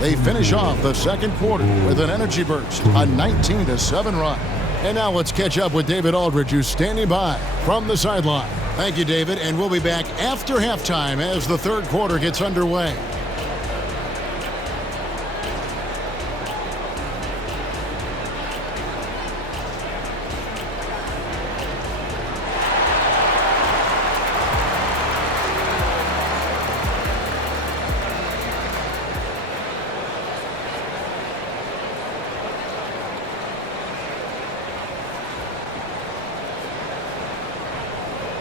They finish off the second quarter with an energy burst, a 19-7 run. And now let's catch up with David Aldridge, who's standing by from the sideline. Thank you, David, and we'll be back after halftime as the third quarter gets underway.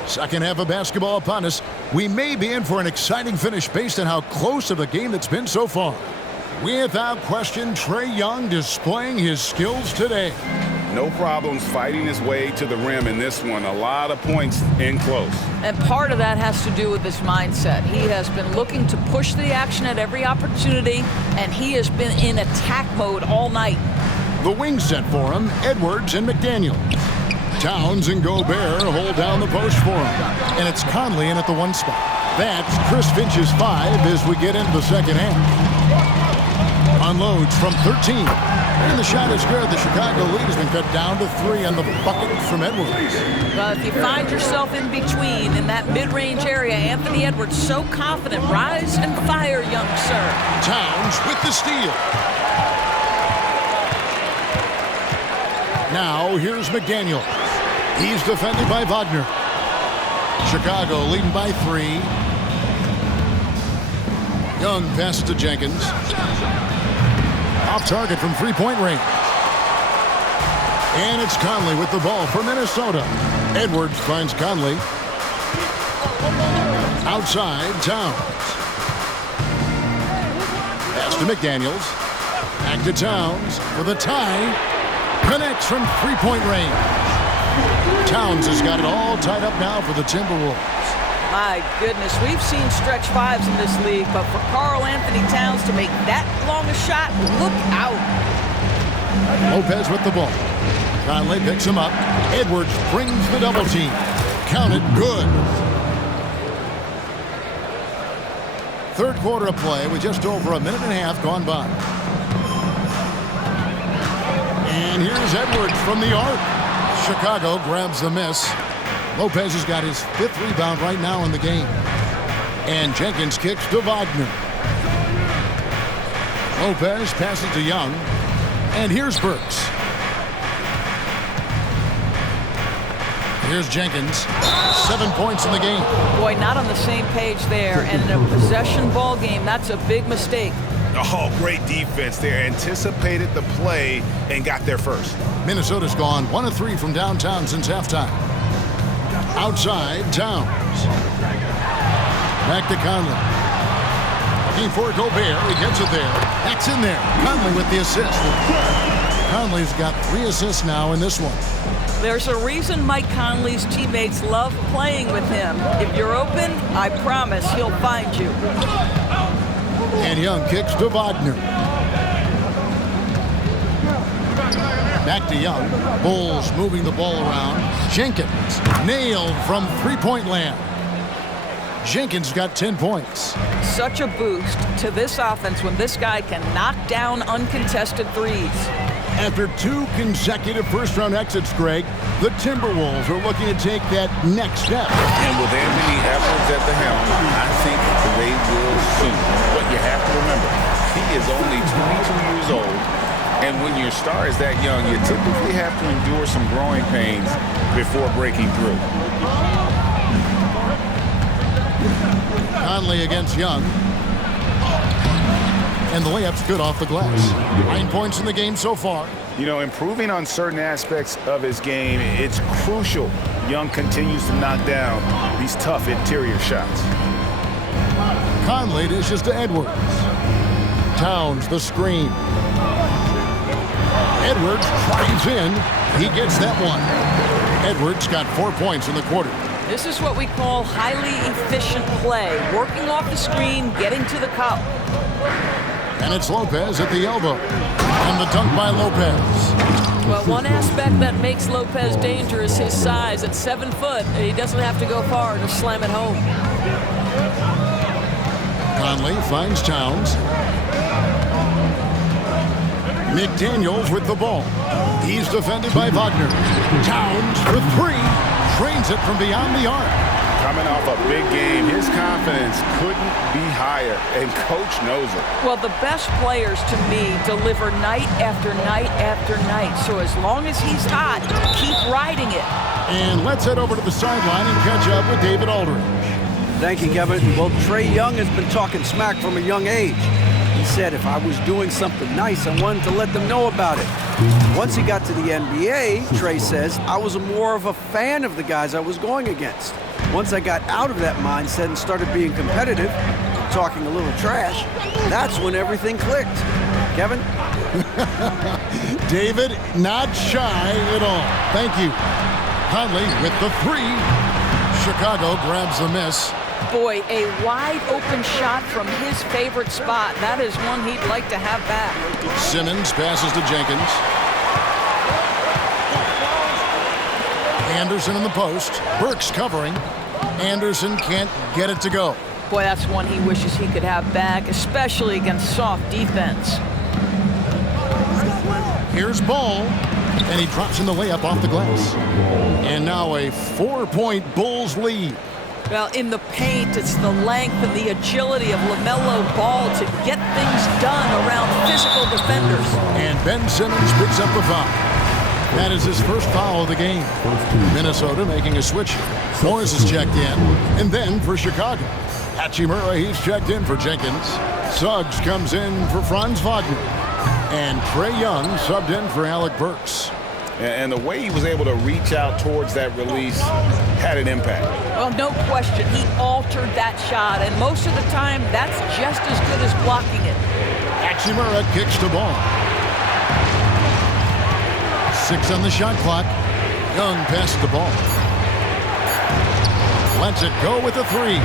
Second half of basketball upon us. We may be in for an exciting finish based on how close of a game it's been so far. Without question, Trae Young displaying his skills today. No problems fighting his way to the rim in this one. A lot of points in close. And part of that has to do with his mindset. He has been looking to push the action at every opportunity, and he has been in attack mode all night. The wing set for him, Edwards and McDaniels. Towns and Gobert hold down the post for him. And it's Conley in at the one spot. That's Chris Finch's 5 as we get into the second half. Unloads from 13. And the shot is good. The Chicago lead has been cut down to 3 on the bucket from Edwards. Well, if you find yourself in between in that mid-range area, Anthony Edwards so confident. Rise and fire, young sir. Towns with the steal. Now here's McDaniel. He's defended by Wagner. Chicago leading by 3. Young passes to Jenkins. Off target from three-point range. And it's Conley with the ball for Minnesota. Edwards finds Conley. Outside, Towns. Pass to McDaniels. Back to Towns for the tie. Connects from three-point range. Towns has got it all tied up now for the Timberwolves. My goodness, we've seen stretch 5s in this league, but for Karl Anthony Towns to make that long a shot, look out. Lopez with the ball. Conley picks him up. Edwards brings the double team. Counted good. Third quarter of play with just over a minute and a half gone by. And here's Edwards from the arc. Chicago grabs the miss. Lopez has got his 5th rebound right now in the game. And Jenkins kicks to Wagner. Lopez passes to Young. And here's Burks. Here's Jenkins. 7 points in the game. Boy, not on the same page there. And in a possession ball game, that's a big mistake. Oh, great defense there. Anticipated the play and got there first. Minnesota's gone 1 of 3 from downtown since halftime. Outside, Towns. Back to Conley. Looking for Gobert. He gets it there. That's in there. Conley with the assist. Conley's got 3 assists now in this one. There's a reason Mike Conley's teammates love playing with him. If you're open, I promise he'll find you. And Young kicks to Wagner. Back to Young. Bulls moving the ball around. Jenkins nailed from three-point land. Jenkins got 10 points. Such a boost to this offense when this guy can knock down uncontested threes. After 2 consecutive first-round exits, Greg, the Timberwolves are looking to take that next step. And with Anthony Edwards at the helm, I think they will soon. But you have to remember, he is only 22 years old. And when your star is that young, you typically have to endure some growing pains before breaking through. Conley against Young. And the layup's good off the glass. 9 points in the game so far. You know, improving on certain aspects of his game, it's crucial. Young continues to knock down these tough interior shots. Conley dishes to Edwards. Towns the screen. Edwards drives in. He gets that one. Edwards got 4 points in the quarter. This is what we call highly efficient play. Working off the screen, getting to the cup. And it's Lopez at the elbow. And the dunk by Lopez. Well, one aspect that makes Lopez dangerous is his size. At 7 foot, he doesn't have to go far to slam it home. Conley finds Towns. McDaniels with the ball. He's defended by Wagner. Towns for three. Trains it from beyond the arc. Coming off a big game, his confidence couldn't be higher, and coach knows it. Well, the best players to me deliver night after night after night. So as long as he's hot, keep riding it. And let's head over to the sideline and catch up with David Aldridge. Thank you, Kevin. Well, Trae Young has been talking smack from a young age. He said if I was doing something nice, I wanted to let them know about it. Once he got to the NBA, Trae says, I was more of a fan of the guys I was going against. Once I got out of that mindset and started being competitive, talking a little trash, that's when everything clicked. Kevin? David, not shy at all. Thank you. Conley with the three. Chicago grabs the miss. Boy, a wide open shot from his favorite spot. That is one he'd like to have back. Simmons passes to Jenkins. Anderson in the post. Burks covering. Anderson can't get it to go. Boy, that's one he wishes he could have back, especially against soft defense. Here's Ball, and he drops in the layup off the glass. And now a 4-point Bulls lead. Well, in the paint, it's the length and the agility of LaMelo Ball to get things done around physical defenders. And Ben Simmons picks up the foul. That is his first foul of the game. Minnesota making a switch. Morris is checked in. And then for Chicago, Hachimura, he's checked in for Jenkins. Suggs comes in for Franz Wagner. And Trae Young subbed in for Alec Burks. And the way he was able to reach out towards that release had an impact. Well, no question. He altered that shot. And most of the time, that's just as good as blocking it. Hachimura kicks the ball. 6 on the shot clock. Young passes the ball. Lets it go with a three.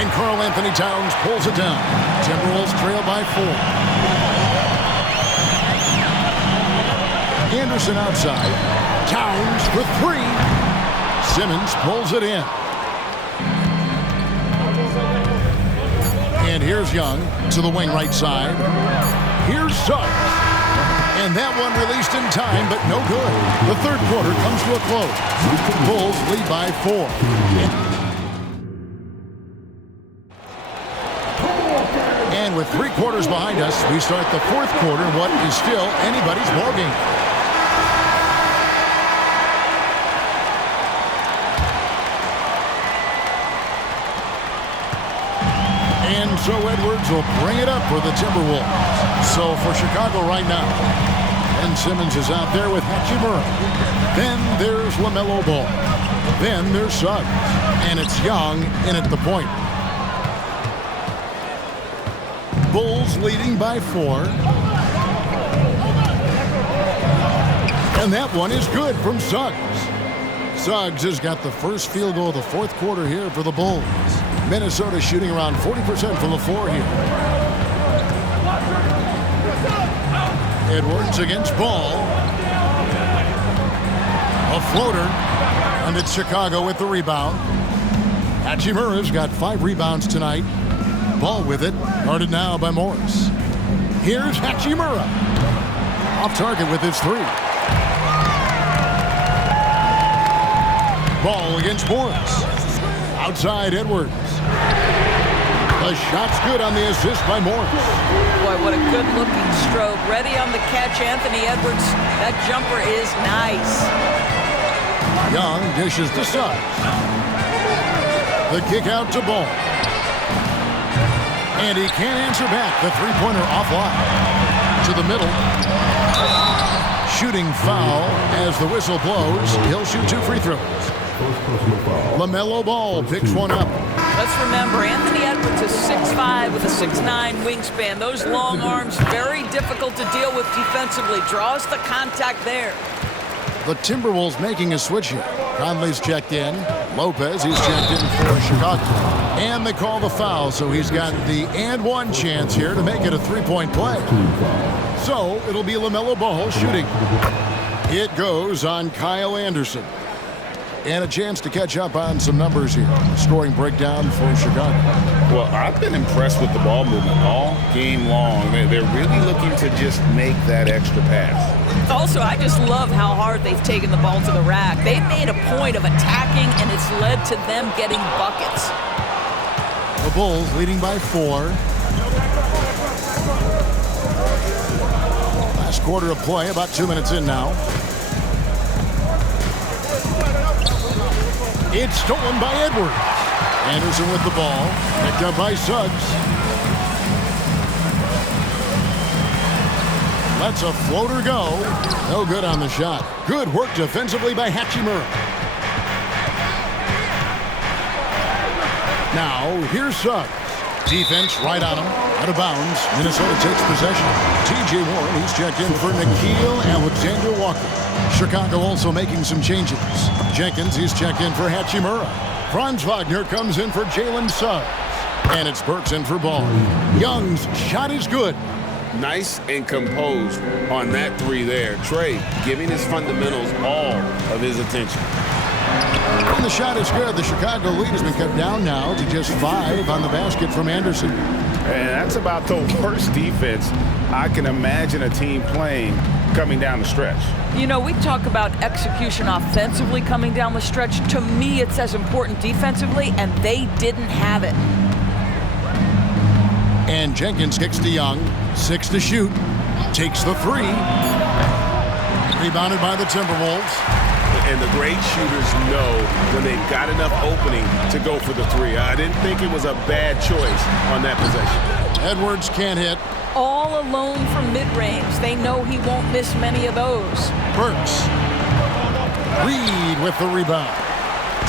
And Karl Anthony Towns pulls it down. Timberwolves trail by 4. Anderson outside. Towns for three. Simmons pulls it in. And here's Young to the wing right side. Here's Suggs. And that one released in time, but no good. The third quarter comes to a close. Bulls lead by 4. And with 3 quarters behind us, we start the fourth quarter in what is still anybody's ballgame. And so Edwards will bring it up for the Timberwolves. So for Chicago right now, Ben Simmons is out there with Hachimura. Then there's LaMelo Ball. Then there's Suggs. And it's Young in at the point. Bulls leading by 4. And that one is good from Suggs. Suggs has got the first field goal of the fourth quarter here for the Bulls. Minnesota shooting around 40% from the floor here. Edwards against Ball. A floater. And it's Chicago with the rebound. Hachimura's got 5 rebounds tonight. Ball with it. Guarded now by Morris. Here's Hachimura. Off target with his 3. Ball against Morris. Outside Edwards. The shot's good on the assist by Morris. Boy, what a good-looking stroke. Ready on the catch, Anthony Edwards. That jumper is nice. Young dishes to Suggs. The kick out to Ball. And he can't answer back. The three-pointer offline. To the middle. Shooting foul as the whistle blows. He'll shoot 2 free throws. LaMelo Ball picks one up. Let's remember, Anthony Edwards is 6'5" with a 6'9" wingspan. Those long arms, very difficult to deal with defensively. Draws the contact there. The Timberwolves making a switch here. Conley's checked in. Lopez, he's checked in for Chicago. And they call the foul, so he's got the and one chance here to make it a 3-point play. So it'll be LaMelo Ball shooting. It goes on Kyle Anderson. And a chance to catch up on some numbers here. Scoring breakdown for Chicago. Well, I've been impressed with the ball movement all game long. They're really looking to just make that extra pass. Also, I just love how hard they've taken the ball to the rack. They've made a point of attacking, and it's led to them getting buckets. The Bulls leading by 4. Last quarter of play, about 2 minutes in now. It's stolen by Edwards. Anderson with the ball. Picked up by Suggs. Lets a floater go. No good on the shot. Good work defensively by Hachimura. Now, here's Suggs. Defense right on him. Out of bounds. Minnesota takes possession. T.J. Warren, he's checked in for Nickeil Alexander-Walker. Chicago also making some changes. Jenkins, he's checked in for Hachimura. Franz Wagner comes in for Jalen Suggs. And it's Burks in for ball. Young's shot is good. Nice and composed on that three there. Trey giving his fundamentals all of his attention. And the shot is good. The Chicago lead has been cut down now to just 5 on the basket from Anderson. And that's about the worst defense I can imagine a team playing coming down the stretch. You know, we talk about execution offensively coming down the stretch. To me, it's as important defensively, and they didn't have it. And Jenkins kicks to Young. 6 to shoot. Takes the 3. Rebounded by the Timberwolves. And the great shooters know when they've got enough opening to go for the 3. I didn't think it was a bad choice on that possession. Edwards can't hit. All alone from mid-range. They know he won't miss many of those. Burks. Reed with the rebound.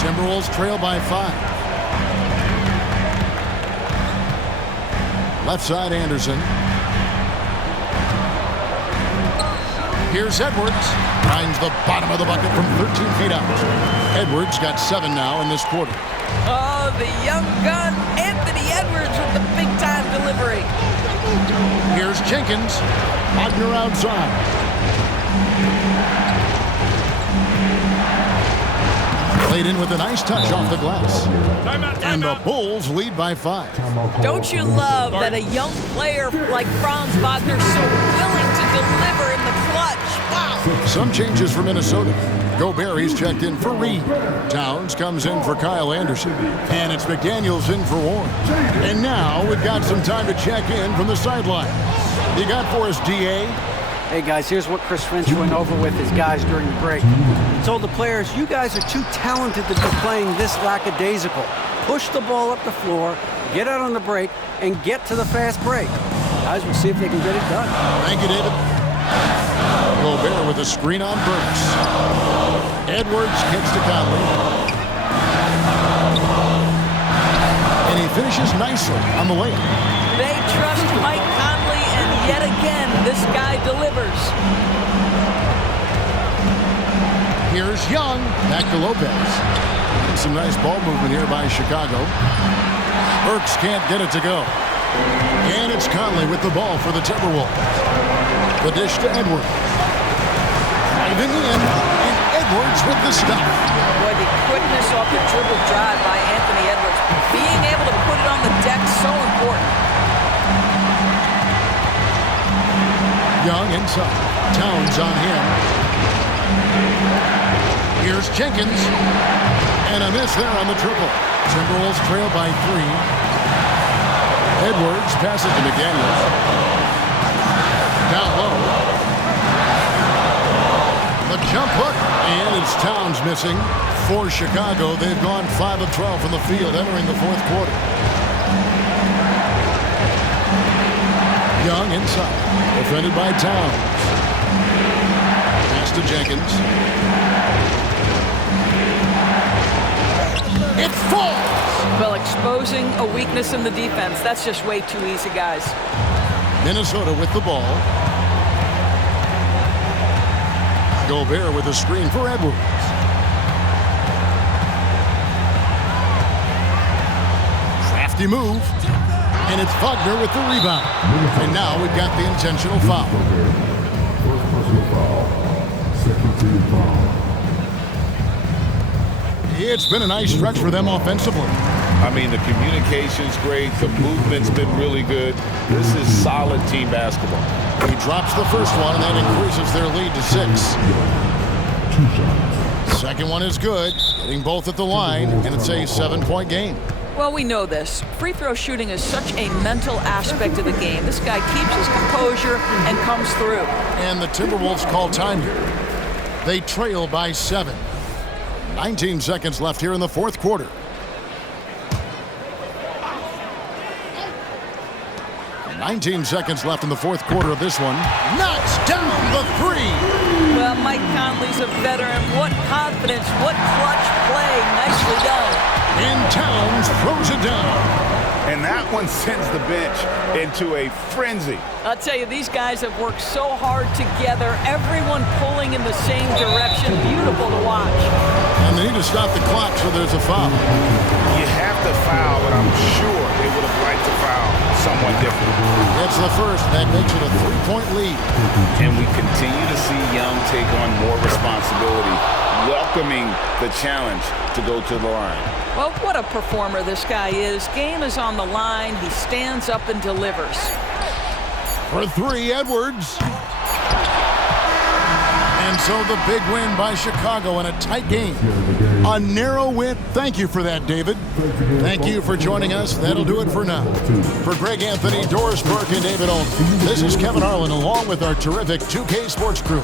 Timberwolves trail by 5. Left side, Anderson. Here's Edwards. Finds the bottom of the bucket from 13 feet out. Edwards got 7 now in this quarter. Oh, the young gun, Anthony Edwards with the big-time delivery. Here's Jenkins. Wagner outside. Played in with a nice touch off the glass. And the Bulls lead by 5. Don't you love that a young player like Franz Wagner so willing to deliver in the clutch? Wow. Some changes for Minnesota. Gobert, he's checked in for Reed. Towns comes in for Kyle Anderson. And it's McDaniels in for Warren. And now we've got some time to check in from the sideline. You got for us, D.A.? Hey, guys, here's what Chris Finch went over with his guys during the break. He told the players, you guys are too talented to be playing this lackadaisical. Push the ball up the floor, get out on the break, and get to the fast break. Guys, we'll see if they can get it done. Thank you, David. Gobert with a screen on Burks. Edwards kicks to Conley. And he finishes nicely on the layup. They trust Mike Conley, and yet again, this guy delivers. Here's Young. Back to Lopez. Some nice ball movement here by Chicago. Burks can't get it to go. And it's Conley with the ball for the Timberwolves. The dish to Edwards. Driving in, and Edwards with the stop. Boy, the quickness off the dribble drive by Anthony Edwards. Being able to put it on the deck, so important. Young inside. Towns on him. Here's Jenkins. And a miss there on the triple. Timberwolves trail by 3. Edwards passes to McDaniels. Down low. The jump hook. And it's Towns missing. For Chicago, they've gone 5 of 12 from the field entering the 4th quarter. Young inside. Defended by Towns. Pass to Jenkins. It falls! Well, exposing a weakness in the defense, that's just way too easy, guys. Minnesota with the ball. Gobert with a screen for Edwards. Crafty move. And it's Wagner with the rebound. And now we've got the intentional foul. It's been a nice stretch for them offensively. I mean, the communication's great. The movement's been really good. This is solid team basketball. He drops the first one, and that increases their lead to 6. Second one is good, getting both at the line, and it's a 7-point game. Well, we know this. Free throw shooting is such a mental aspect of the game. This guy keeps his composure and comes through. And the Timberwolves call time here. They trail by 7. 19 seconds left here in the fourth quarter. "19 seconds left in the fourth quarter of this one. Knocks down the 3. Well, Mike Conley's a veteran. What confidence, what clutch play. Nicely done. And Towns throws it down. And that one sends the bench into a frenzy. I'll tell you, these guys have worked so hard together. Everyone pulling in the same direction. Beautiful to watch. And they need to stop the clock, so there's a foul. You have to foul, but I'm sure they would have liked to foul someone different. It's the first. That makes it a 3-point lead. And we continue to see Young take on more responsibility, welcoming the challenge to go to the line. Well, what a performer this guy is. Game is on the line. He stands up and delivers. For 3, Edwards. And so the big win by Chicago in a tight game. A narrow win. Thank you for that, David. Thank you for joining us. That'll do it for now. For Greg Anthony, Doris Burke, and David Olden, this is Kevin Harlan along with our terrific 2K Sports crew,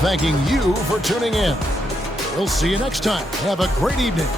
thanking you for tuning in. We'll see you next time. Have a great evening.